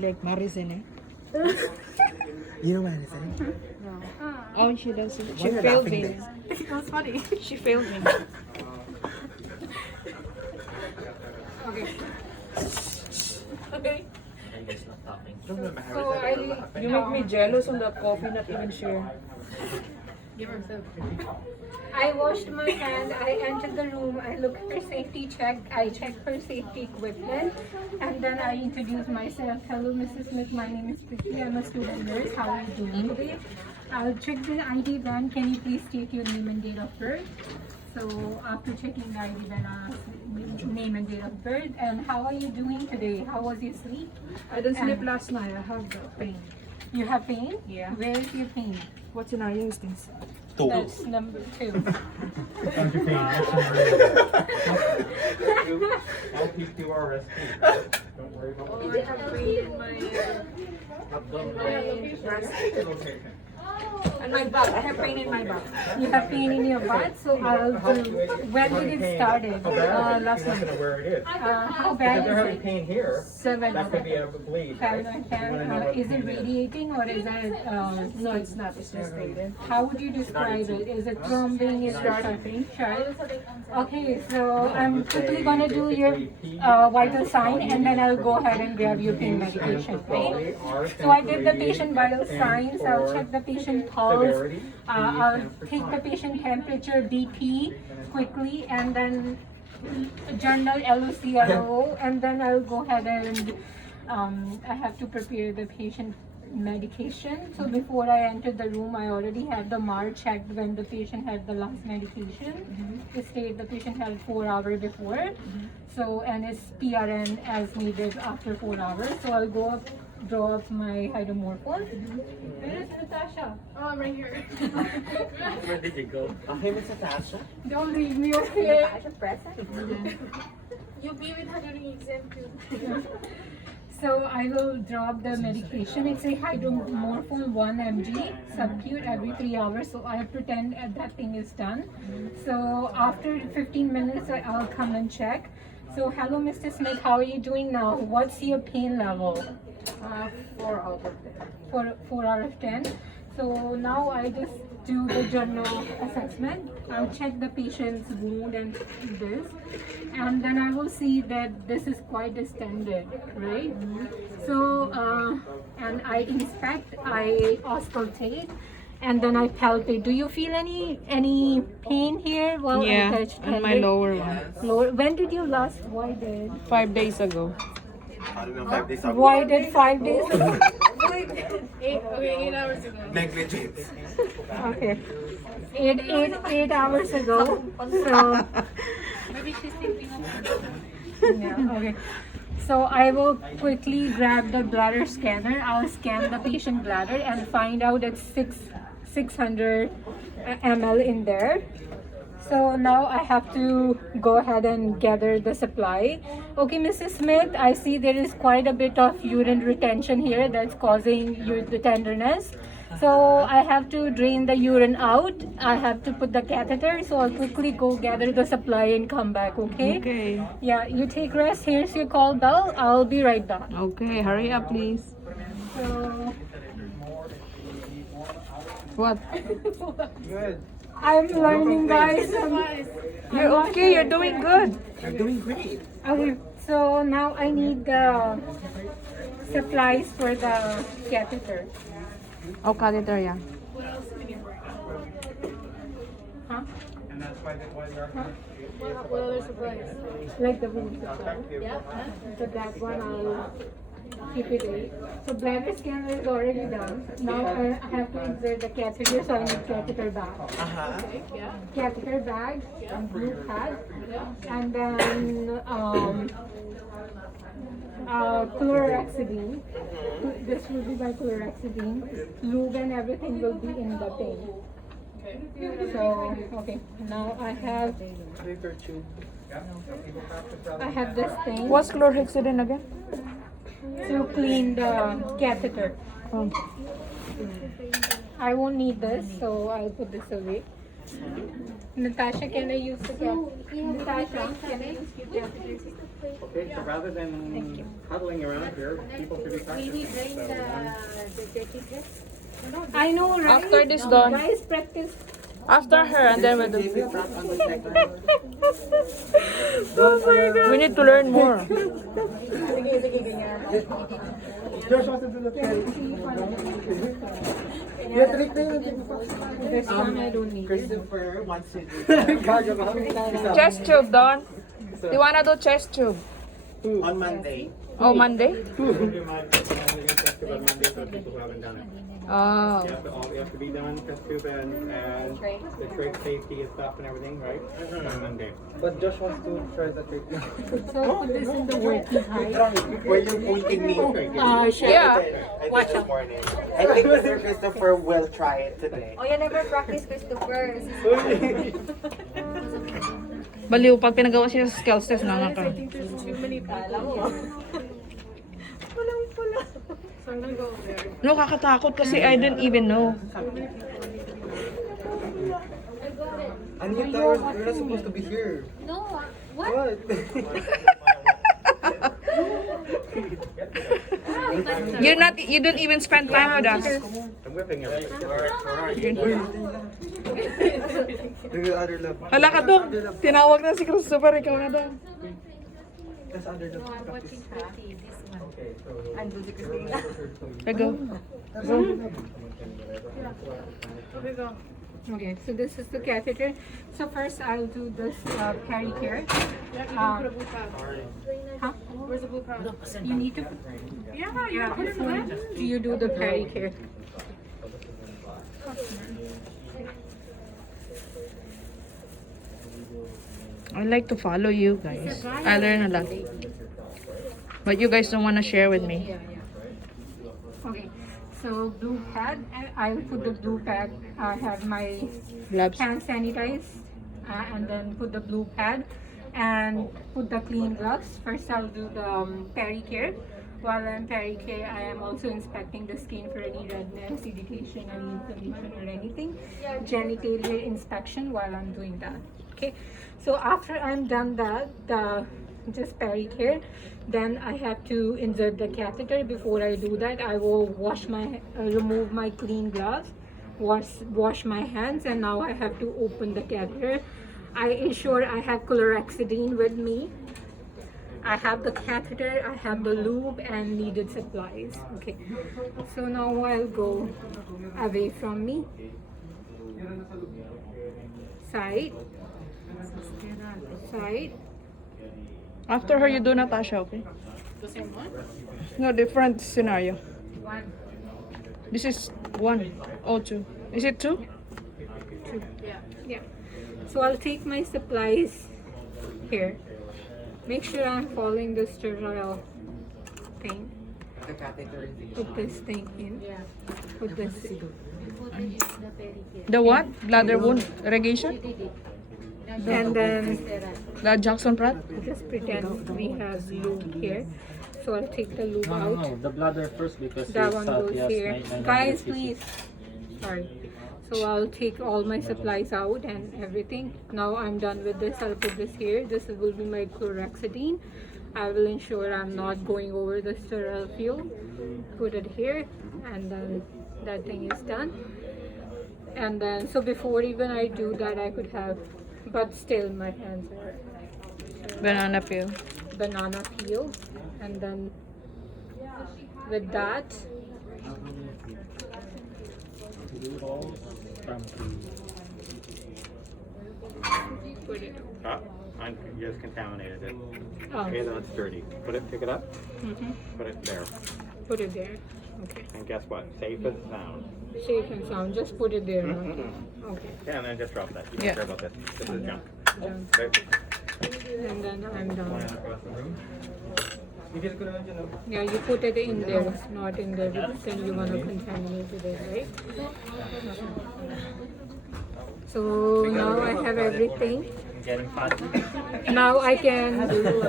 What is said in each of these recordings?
Like Maricene. You know Maricene? No. Oh, she doesn't. Why She are you failed laughing me. then? That's funny. She failed me. Okay. Okay. So you make me jealous on the coffee, not even share. Give her some. I washed my hand, I entered the room, I looked for safety check, I checked for safety equipment, and then I introduced myself. Hello, Mrs. Smith, my name is Priti, I'm a student nurse. How are you doing today? I'll check the ID band. Can you please state your name and date of birth? So after checking the ID band, I asked name and date of birth. And how are you doing today? How was your sleep? I didn't sleep last night. I have the pain. You have pain? Yeah. Where is your pain? What's in our instance? That's number 2. LPQRST. Don't worry about Oh, I have pain in my location. And my back. I have pain in my back. You have pain in your butt, so I'll do. When did it started? Last You're not night. gonna know where it is. How If bad they're is having it? pain here, 7. that could be a bleed. Right? Is it radiating or is it? No, it's not. It's just faded. How would you describe it? Is it thrombing? Is it sharping? Sharp. Okay, so I'm quickly gonna do your vital sign, and then I'll go ahead and grab your pain medication. Right? So I did the patient vital signs. I'll check the patient pulse. I'll take the patient temperature, BP, quickly, and then journal LOCRO, and then I'll go ahead and I have to prepare the patient medication. So before I entered the room, I already had the MAR checked when the patient had the last medication. It stated the patient had 4 hours before. So, and it's PRN as needed after 4 hours. So I'll go up, draw up my hydromorphone. Where is Natasha? Oh, I'm right here. Where did you go? Okay, Miss Natasha. Don't leave me, okay? You'll be with her during exam too. So I will drop the medication. It's a hydromorphone 1 mg subcute every 3 hours. So I pretend that thing is done. So after 15 minutes, I'll come and check. So hello, Mr. Smith. How are you doing now? What's your pain level? 4 out of 10. 4 out of 10. So now I just do the general assessment. I'll check the patient's wound and this, and then I will see that this is quite distended, right? So and I inspect, I auscultate, and then I palpate. Do you feel any pain here? Well, Yeah, I touched and my it. lower one. Lower. When did you last void it? 5 days ago. I don't know, 5 days ago. Voided 5 days ago. 8 hours ago. Negligence. Okay. 8 hours ago. So Maybe she's thinking of yeah, okay. So I will quickly grab the bladder scanner. I'll scan the patient bladder and find out it's 600 ml in there. So now I have to go ahead and gather the supply. Okay, Mrs. Smith, I see there is quite a bit of urine retention here that's causing you the tenderness. So I have to drain the urine out. I have to put the catheter. So I'll quickly go gather the supply and come back, okay? Okay. Yeah, you take rest. Here's your call bell. I'll be right back. Okay, hurry up, please. So What? Good. I'm learning, guys. You're okay. You're doing good. I'm doing great. Okay, so now I need the supplies for the catheter. Oh, catheter, yeah. Huh? And that's why they're what other supplies? Like the blue supply. Yeah. So that one I'll keep it in. So bladder scanner is already done. Now I have to insert the catheter, so I need catheter bag. Yeah. Catheter bag and blue pad, and then chlorhexidine. This will be my chlorhexidine. Lube and everything will be in the thing. So okay, now I have this thing What's chlorhexidine again? to clean the catheter. Oh. I won't need this, so I'll put this away. Natasha, can I use the catheter? Natasha, can I use your catheter? Okay, so rather than huddling around here, people should be We practicing. drain the dirty dress. I know, right? After this done. Guys, practice. After her, and then we'll do. On the second. Oh my God. We need to learn more. Josh wants to do the thing. This one I don't need. Christopher wants to do Chest tube, Don. You wanna do chest tube? on Monday. Oh, Monday? Monday, for people who haven't done it. Oh. You have to be done, test tube and the trach safety and stuff and everything, right? On Monday. But Josh wants to try the trick now. So put this in the working height. Were you pointing me? Yeah. I did this morning. I think Mr. Christopher will try it today. Oh, you never practice Christopher. Baliw, pag pinagawa siya sa skills test na nga. There's too many people. So I'm gonna go over there. No, kakatakot kasi I didn't even know. Anita, you're not supposed to be here. No, what? What? You don't even spend time with us. I'm whipping everything. Bring the other love. Hala ka to. Tinawag na si Christopher, ikaw na daw. That's under the I'm watching Happy, this one. Go. Okay, go. Okay, so this is the catheter. So first I'll do this pericare. Yeah, you didn't put a blue pad. Huh? Where's the blue pad? You need to. Yeah, before you do the pericare. I like to follow you guys. I learn a lot. But you guys don't want to share with me. Okay, so blue pad. I'll put the blue pad. I have my Gloves. hand sanitized, and then put the blue pad and put the clean gloves. First, I'll do the pericare. While I'm pericare, I am also inspecting the skin for any redness, irritation, any inflammation, or anything. Genitalia inspection while I'm doing that. Okay, so after I'm done that, just pericare, then I have to insert the catheter. Before I do that, I will remove my clean gloves, wash my hands, and now I have to open the catheter. I ensure I have chlorhexidine with me. I have the catheter, I have the lube and needed supplies. Okay, so now I'll go away from me. Side. Side. After her, you do Natasha, okay? The same one? No, different scenario. One. This is 1 or 2. Is it 2? Yeah. Yeah. So I'll take my supplies here. Make sure I'm following the sterile thing. The catheter is Put this thing in. Yeah. Put this in. Put it in the pericare. The what? Bladder wound irrigation? And then The Jackson Pratt? just pretend we have lube here. So I'll take the lube out. No, the bladder first because That you one thought goes yes, here. 900 Guys, cc. please. Sorry. So I'll take all my supplies out and everything. Now I'm done with this. I'll put this here. This will be my chlorhexidine. I will ensure I'm not going over the sterile field. Put it here, and then that thing is done. And then, so before even I do that, I could have, but still my hands are Banana peel. banana peel. And then with that, put it. You just contaminated it. Oh, Okay, then it's dirty. Pick it up, mhm. put it there. Put it there. Okay. And guess what? Safe as sound. Safe and sound. Just put it there. Now. Mm-mm. Okay. Yeah, and then just drop that. You don't Yeah. care about this. This is junk. Done. Okay. And then I'm done. Bigyan ko naman dyan, no? Yeah, you put it in there, not in there, because then you want to contaminate it, right? So now I have everything. Getting fatty. Now I can do.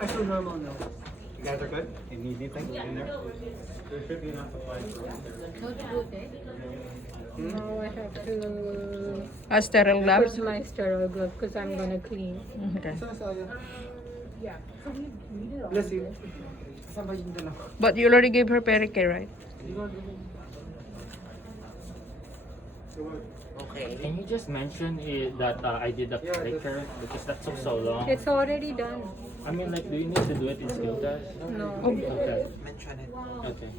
I feel normal now. You guys are good? You need anything in there? There should be enough supplies for right there. Not good, eh? Now I have to A sterile gloves? put my sterile glove because I'm gonna clean. Okay. Bless you. Saan ba yung dala? But you already gave her pericare, right? Okay. Can you just mention that I did the pedicure because that took so long? It's already done. I mean, like, do you need to do it in skill test? No. Okay. Mention it. Okay.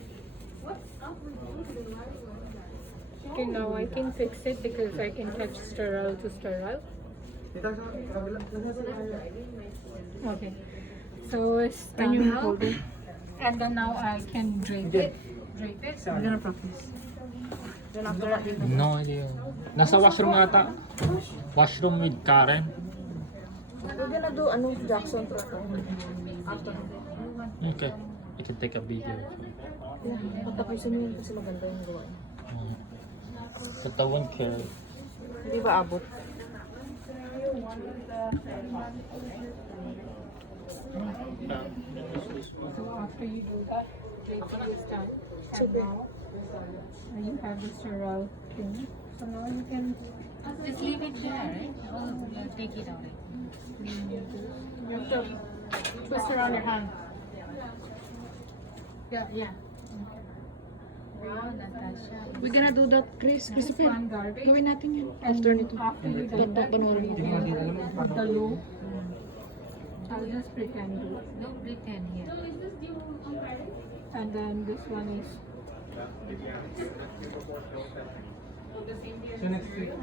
Okay, now I can fix it because I can touch sterile to sterile. Dito sa kabila. Okay. So it's done now. And then now I can drape it. Drape it. We're gonna practice. Then after that, you No idea. Nasa washroom ata. Washroom with Karen. We're gonna do Jackson Proto. Okay. I can take a video. Patapusin mo yun kasi maganda yung gawa. But I won't care. Hindi ba abot? So after you do that, draping is done. And now you have the sterile thing. So now you can Just leave it here, right? Oh, yeah, take it out. you have to Twist around your hand. Yeah, yeah. Wow, Natasha. We're gonna do that, Chris. Christopher. one garbage. Gawin natin yan. And After nito. after you do that, Panoorin you mo. can put the loop. I'll just pretend to. Don't pretend here. And then this one is.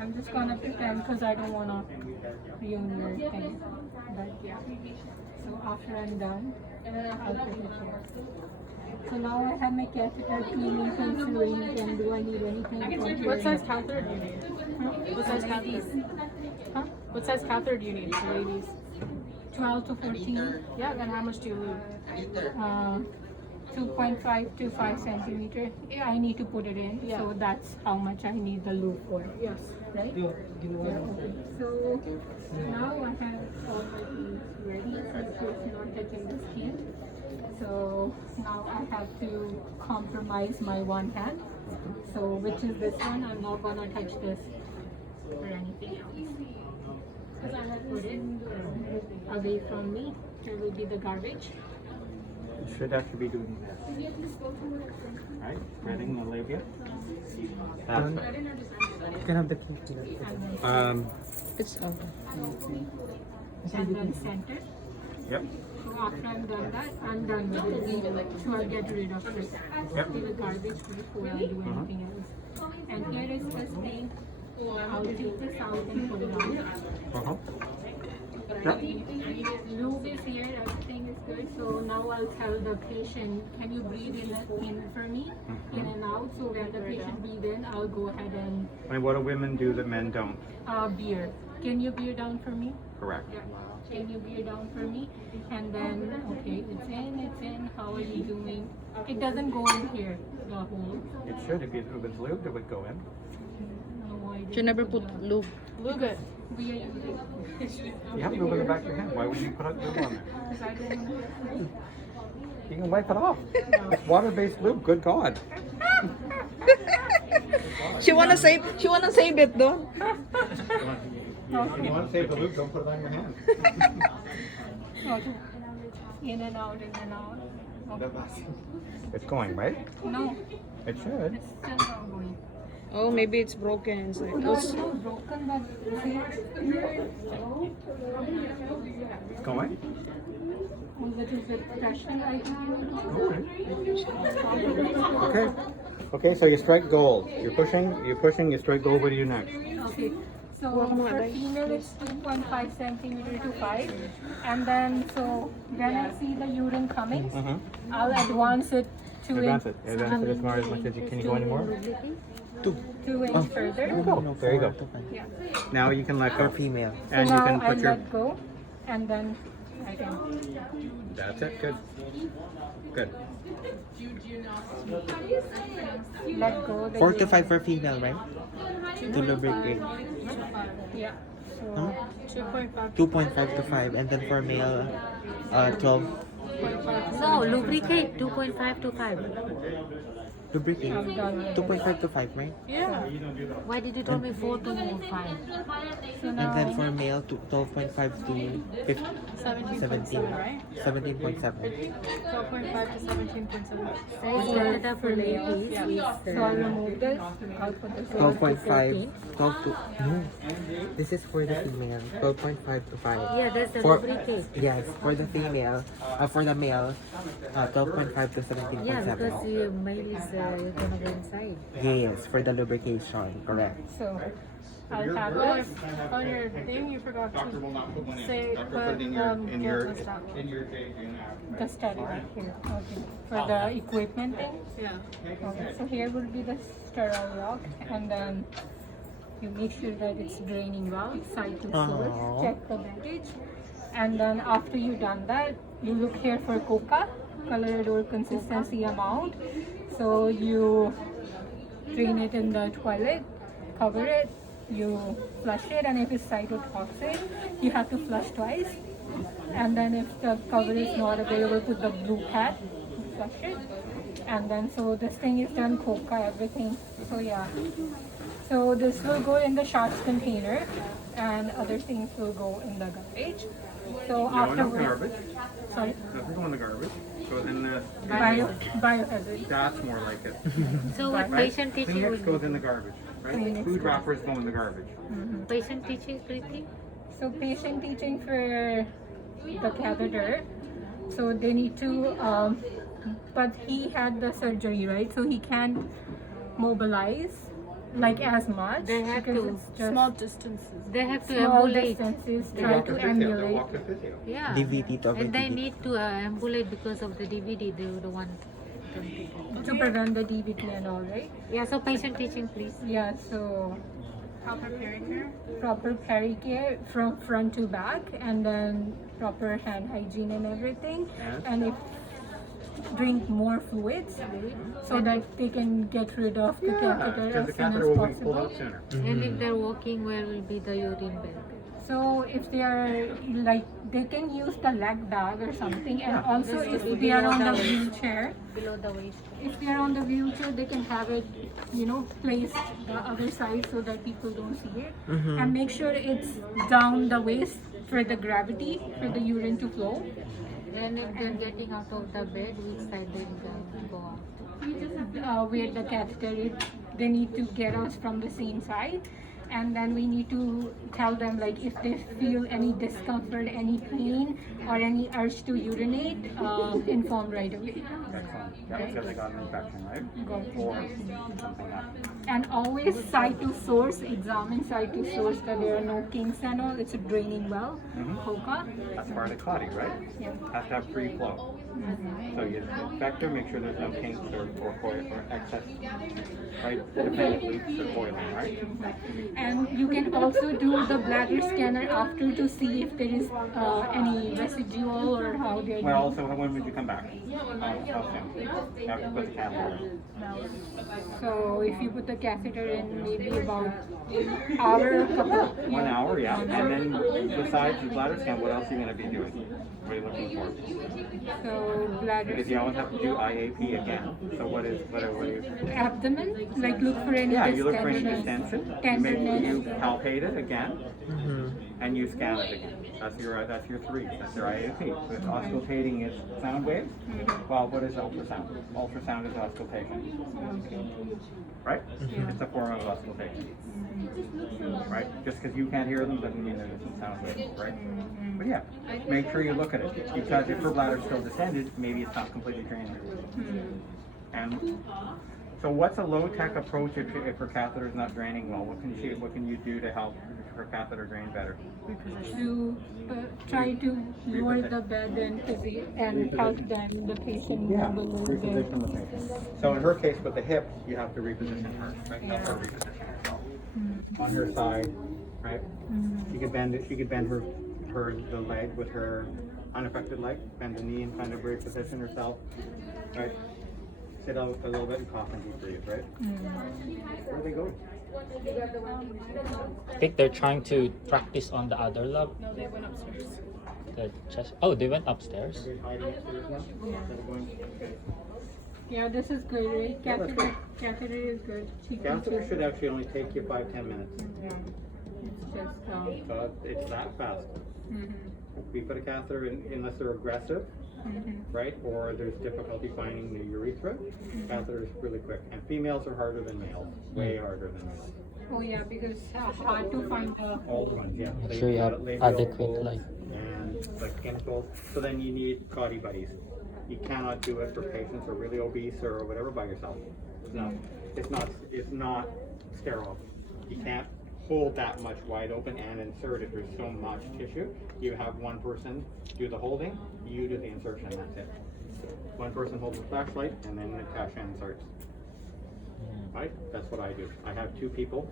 I'm just gonna pretend because I don't wanna ruin your thing. But yeah. So after I'm done, I'll put it here. So now I have my catheter cleaning concealing and do I need anything? What size catheter do you need? What size catheter? Huh? What size catheter do you need for ladies? 12 to 14. Yeah, then how much do you lose? 2.5 to 5 centimeter. I need to put it in, so that's how much I need the loop for. Yes. Right? Yeah, okay. So now I have all my things ready, so it's not touching the skin. So now I have to compromise my one hand. So which is this one? I'm not gonna touch this or anything else. Because I have put it away from me. Here will be the garbage. You should actually be doing that. Right? Spreading the labia. That's it. You can have the key to that. It's over. And then center. Yep. So after I'm done that, I'm done with it. So I'll get rid of this. Yep. Do the garbage before I do anything else. And here is this thing. I'll take this out and put it on. Uh-huh. Yep. Lube is here, everything is good. So now I'll tell the patient, can you breathe in for me? In and out. So when the patient breathe in, I'll go ahead and And what do women do that men don't? beer. Can you beer down for me? Correct. Can you beer down for me? And then, okay, it's in. How are you doing? It doesn't go in here, the hole. It should. If it was lubed, it would go in. No idea. You never put lube. Lube it. We are using You have lube in the back of your hand. Why would you put lube on there? because I don't know. You can wipe it off. It's water-based lube. Good God. She wanna save it though. If you want to save the lube, don't put it on your hand. Okay. In and out, in and out. Okay. It's going, right? No, It should. it's still not going. Oh, maybe it's broken inside. No, it's not broken, but see, It's going. a little bit pressure, I think. Okay. Okay, so you strike gold. You're pushing, you strike gold. What do you do next? Okay, so for female it's 2.5 centimeter to 5. And then, so when I see the urine coming, I'll advance it to Advance it. Advance it as far as much as you can. You go any more? 2 inch further. There you go. There you go. Yeah. Now you can let go. Female. So And you now can I put your. let go, and then I can. That's it. Good. Good. Let go. The 4 to urine. 5 for female, right? To lubricate. Yeah. So Huh? 2.5. 2.5 to 5. And then for male, 12 No, lubricate 2.5 to 5. Lubricate. 2.5 to 5, right? Yeah. Why did you tell me 4 to 5? And then for male, 12.5 to 15, 17. right? 17.7. 12.5 to 17.7. So set up for ladies. So I'll remove this. I'll put this 12.5. 12 to. No. This is for the female. 12.5 to 5. Yeah, that's the For- lubricate. Yes, for the female. For the male, 12.5 to Yeah, 17.7. because you maybe you're gonna go inside. Yes, for the lubrication. Correct. So I'll have this. On your thing, you forgot to say, put The study right here. Okay. For the equipment thing. Yeah. Okay. So here will be the sterile lock, and then you make sure that it's draining well, side to source. Aww. Check the bandage, and then after you done that, you look here for coca, colored or consistency amount. So you drain it in the toilet, cover it, you flush it, and if it's cytotoxic, you have to flush twice. And then if the cover is not available, put the blue pad, flush it. And then so this thing is done, coca, everything. So yeah. So this will go in the shots container, and other things will go in the garbage. So No, afterwards, garbage. sorry, Doesn't go in the garbage. Goes in the. biohazard. That's more like it. So what Right? patient teaching Kleenex would goes in the garbage, right? Kleenex Food goes- wrappers go in the garbage. patient teaching briefly? So patient teaching for the catheter, so they need to, but he had the surgery, right? So he can't mobilize like as much. They have because to. it's just Small distances. They have to small ambulate. distances, They try walk to the physio. They ambulate. walk the physio. Yeah. DVD to And they DVD. need to ambulate because of the DVD. They would want To prevent the DVT and all, right? Yeah, so patient teaching, please. Yeah, so Proper pericare. proper pericare from front to back, and then proper hand hygiene and everything. Yes. And if drink more fluids so that they can get rid of the catheter Because the as soon catheter as will be pulled possible. out sooner. And if they're walking, where will be the urine bag? So if they are like, they can use the leg bag or something, and also if they are on the wheelchair, Below the waist. if they are on the wheelchair, they can have it, you know, placed the other side so that people don't see it, and make sure it's down the waist for the gravity for the urine to flow. And if they're getting out of the bed, which side they go out? Where the catheter is, they need to get us from the same side, and then we need to tell them like if they feel any discomfort, any pain, or any urge to urinate, inform right away. Excellent. Yeah, because they got an infection, right? Or something happened. And always side to source, examine side to source that there are no kinks and all. It's draining well. Coca. That's part of the clotting, right? Yeah. Has to have free flow. So you inspect her, make sure there's no kinks or coil or excess, right? Depending leaks or coiling, right? And you can also do the bladder scanner after to see if there is any residual or how they're Well, doing. also, when would you come back? How soon? After you put the catheter in. So if you put the catheter in, maybe about hour, couple. 1 hour, yeah. And then besides the bladder scan, what else are you going to be doing? What are you looking for? So bladder Because you always have to do IAP again. So what are you? abdomen, like look for any Yeah, you look for any distenderness. distension. You palpate it again, and you scan it again. That's your three. That's your IAP. So if auscultating is sound waves, well, what is ultrasound? Ultrasound is auscultation, right? It's a form of auscultation, right? Just because you can't hear them doesn't mean there isn't sound waves, right? But yeah, make sure you look at it, because if her bladder is still distended, maybe it's not completely drained. And so what's a low-tech approach if her catheter is not draining well? What can you do to help her catheter drain better? To try to lower the bed and help them, the patient move a little bit. Reposition the patient. So in her case with the hip, you have to reposition her, right? Help her reposition herself. On her side, right? She could bend it. She could bend the leg with her unaffected leg. Bend the knee and kind of reposition herself, right? Sit out a little bit and cough and deep breathe, right? Where do they go? I think they're trying to practice on the other lab. No, they went upstairs. The chest. Oh, they went upstairs. Are you hiding upstairs now? Instead of going- okay. Yeah, this is good, right? Catheter is good. Catheter should actually only take you 5-10 minutes. Yeah. It's just, So it's that fast. mhm, We put a catheter in unless they're aggressive, mhm. right? Or there's difficulty finding the urethra. Catheter is really quick. And females are harder than males. Way harder than males. Oh yeah, because hard to find the. All the ones, yeah. Make sure you have Labial adequate folds light. And like skin folds. So then you need cotty buddies. You cannot do it for patients who are really obese or whatever by yourself. No, it's not sterile. You can't hold that much wide open and insert it. There's so much tissue. You have one person do the holding, you do the insertion, that's it. One person holds the flashlight and then Natasha inserts. Right? That's what I do. I have two people.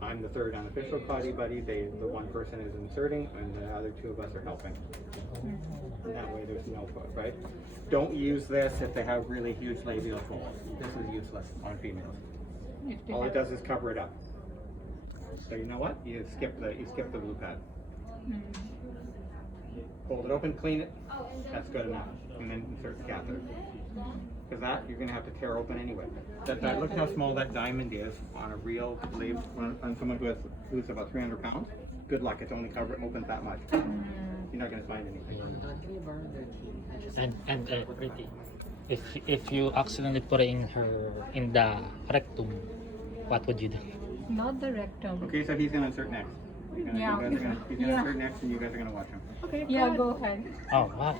I'm the third unofficial cotty buddy. The one person is inserting and the other two of us are helping. And that way there's no foot, right? Don't use this if they have really huge labial folds. This is useless on females. If they All it have- does is cover it up. So you know what? You skip the blue pad. Hold it open, clean it. That's good enough. And then insert the catheter. Because that you're gonna have to tear open anyway. That look how small that diamond is on a real lab on someone who's about 300 pounds. Good luck. It's only opens that much. You're not gonna find anything. Don, can you borrow their key? And Pretty, if you accidentally put it in the rectum, what would you do? Not the rectum. Okay, so he's gonna insert next. Yeah. He's gonna Yeah. insert next, and you guys are gonna watch him. Yeah, go ahead. Oh, what?